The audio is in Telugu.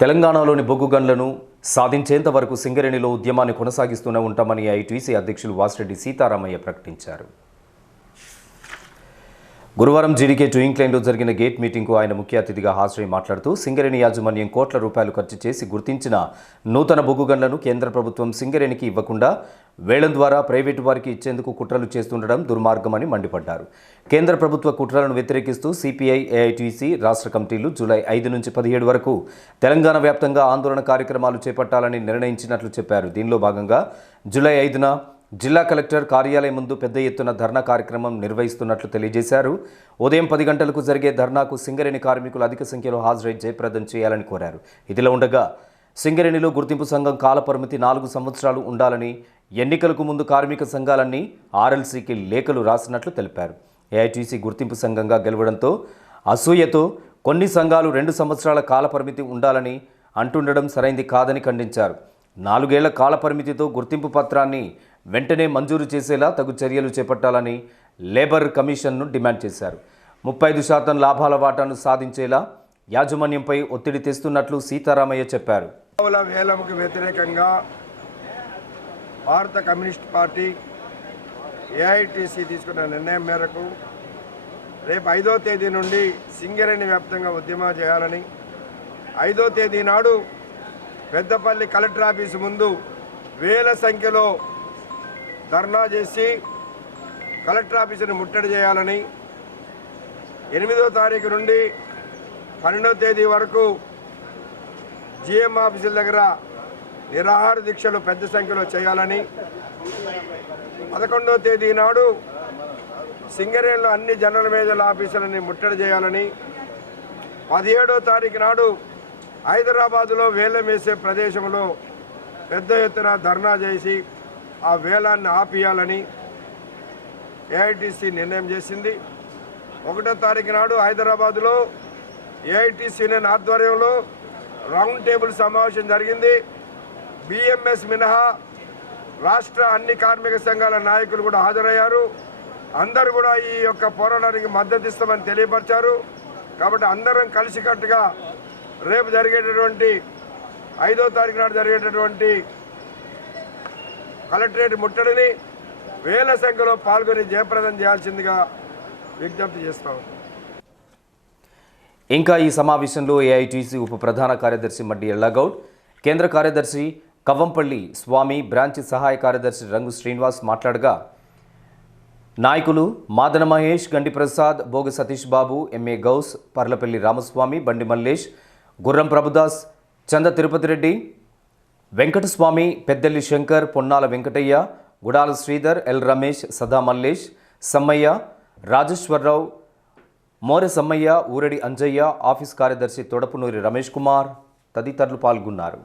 తెలంగాణలోని బొగ్గు గన్లను సాధించేంత వరకు సింగరేణిలో ఉద్యమాన్ని కొనసాగిస్తూనే ఉంటామని ఐటీసీ అధ్యక్షులు వాసిరెడ్డి సీతారామయ్య ప్రకటించారు. గురువారం జీడీకే టూయింగ్ లైన్లో జరిగిన గేట్ మీటింగ్కు ఆయన ముఖ్య అతిథిగా హాజరై మాట్లాడుతూ సింగరేణి యాజమాన్యం కోట్ల రూపాయలు ఖర్చు చేసి గుర్తించిన నూతన బొగ్గు గన్లను కేంద్ర ప్రభుత్వం సింగరేణికి ఇవ్వకుండా వేలం ద్వారా ప్రైవేటు వారికి ఇచ్చేందుకు కుట్రలు చేస్తుండడం దుర్మార్గమని మండిపడ్డారు. కేంద్ర ప్రభుత్వ కుట్రలను వ్యతిరేకిస్తూ సిపిఐ ఏఐటీసీ రాష్ట్ర కమిటీలు జూలై ఐదు నుంచి పదిహేడు వరకు తెలంగాణ వ్యాప్తంగా ఆందోళన కార్యక్రమాలు చేపట్టాలని నిర్ణయించినట్లు చెప్పారు. దీనిలో భాగంగా జూలై ఐదున జిల్లా కలెక్టర్ కార్యాలయం ముందు పెద్ద ఎత్తున ధర్నా కార్యక్రమం నిర్వహిస్తున్నట్లు తెలియజేశారు. ఉదయం పది గంటలకు జరిగే ధర్నాకు సింగరేణి కార్మికులు అధిక సంఖ్యలో హాజరై జయప్రదం చేయాలని కోరారు. ఇదిలా ఉండగా సింగరేణిలో గుర్తింపు సంఘం కాలపరిమితి నాలుగు సంవత్సరాలు ఉండాలని ఎన్నికలకు ముందు కార్మిక సంఘాలన్నీ ఆర్ఎల్సీకి లేఖలు రాసినట్లు తెలిపారు. ఏఐటీసీ గుర్తింపు సంఘంగా గెలవడంతో అసూయతో కొన్ని సంఘాలు రెండు సంవత్సరాల కాలపరిమితి ఉండాలని అంటుండడం సరైంది కాదని ఖండించారు. నాలుగేళ్ళ కాలపరిమితితో గుర్తింపు పత్రాన్ని వెంటనే మంజూరు చేసేలా తగు చర్యలు చేపట్టాలని లేబర్ కమిషన్ను డిమాండ్ చేశారు. ముప్పై ఐదు శాతం లాభాల వాటాను సాధించేలా యాజమాన్యంపై ఒత్తిడి తెస్తున్నట్లు సీతారామయ్య చెప్పారు. వ్యతిరేకంగా భారత కమ్యూనిస్ట్ పార్టీ ఏఐటిసి తీసుకున్న నిర్ణయం మేరకు రేపు ఐదో తేదీ నుండి సింగరేణి వ్యాప్తంగా ఉద్యమం చేయాలని ఐదో తేదీ నాడు పెద్దపల్లి కలెక్టర్ ఆఫీసు ముందు వేల సంఖ్యలో ధర్నా చేసి కలెక్టర్ ఆఫీసుని ముట్టడి చేయాలని ఎనిమిదో తారీఖు నుండి పన్నెండవ తేదీ వరకు జిఎం ఆఫీసుల దగ్గర నిరాహార దీక్షలు పెద్ద సంఖ్యలో చేయాలని పదకొండవ తేదీ నాడు సింగరేణిలో అన్ని జనరల్ మేజర్ ఆఫీసులని ముట్టడి చేయాలని పదిహేడో తారీఖు నాడు హైదరాబాదులో వేలం వేసే ప్రదేశంలో పెద్ద ఎత్తున ధర్నా చేసి ఆ వేలాన్ని ఆపియాలని ఏఐటీసీ నిర్ణయం చేసింది. ఒకటో తారీఖు నాడు హైదరాబాదులో ఏఐటీసీ యూనియన్ ఆధ్వర్యంలో రౌండ్ టేబుల్ సమావేశం జరిగింది. బిఎంఎస్ మినహా రాష్ట్ర అన్ని కార్మిక సంఘాల నాయకులు కూడా హాజరయ్యారు. అందరు కూడా ఈ యొక్క పోరాటానికి మద్దతు ఇస్తామని తెలియపరిచారు. కాబట్టి అందరం కలిసికట్టుగా రేపు జరిగేటటువంటి ఐదో తారీఖు నాడు జరిగేటటువంటి కలెక్టరేట్ ముట్టడిని వేల సంఖ్యలో పాల్గొని జయప్రదం చేయాల్సిందిగా విజ్ఞప్తి చేస్తాం. ఇంకా ఈ సమావేశంలో ఏఐటీసీ ఉప ప్రధాన కార్యదర్శి మడ్డి ఎల్లగౌడ్ కేంద్ర కార్యదర్శి కవ్వంపల్లి స్వామి బ్రాంచ్ సహాయ కార్యదర్శి రంగు శ్రీనివాస్ మాట్లాడగా నాయకులు Madana Mahesh Gandi Prasad Bhogi Satish Babu M A Gous Parlapalli Ramaswamy Bandi Mallesh Gurram Prabhudas Chanda Tirupati Reddy Venkataswamy Peddalli Shankar Ponnala Venkataiah Gudala Sridhar L Ramesh Sada Mallesh Sammaiah Rajeshwararao More Sammaiah Uradi Anjaiah office కార్యదర్శి తొడపునూరి రమేష్ కుమార్ తదితరులు పాల్గొన్నారు.